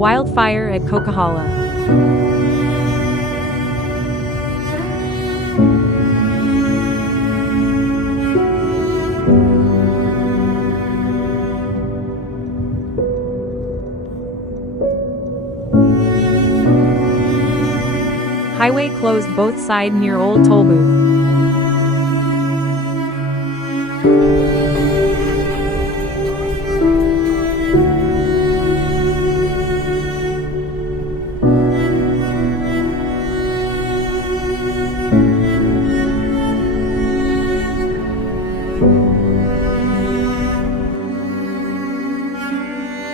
Wildfire at Coquihalla. Highway closed both side near Old Toll Booth.